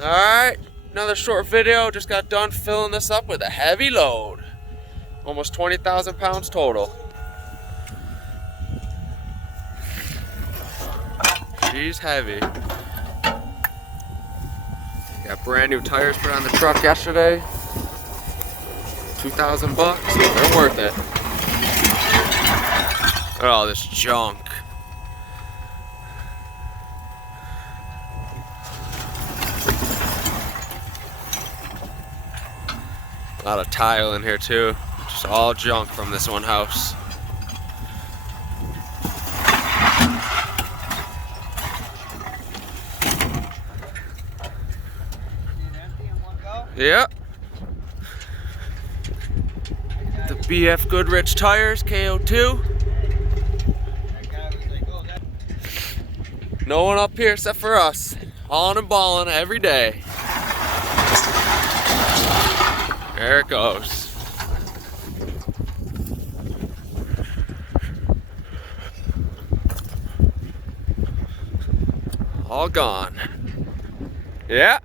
Alright, another short video. Just got done filling this up with a heavy load. Almost 20,000 pounds total. She's heavy. Got brand new tires put on the truck yesterday. 2,000 bucks. They're worth it. Look at all this junk. A lot of tile in here too. Just all junk from this one house. Yep. The BF Goodrich tires, KO2. No one up here except for us. Hauling and balling every day. There it goes. All gone. Yeah.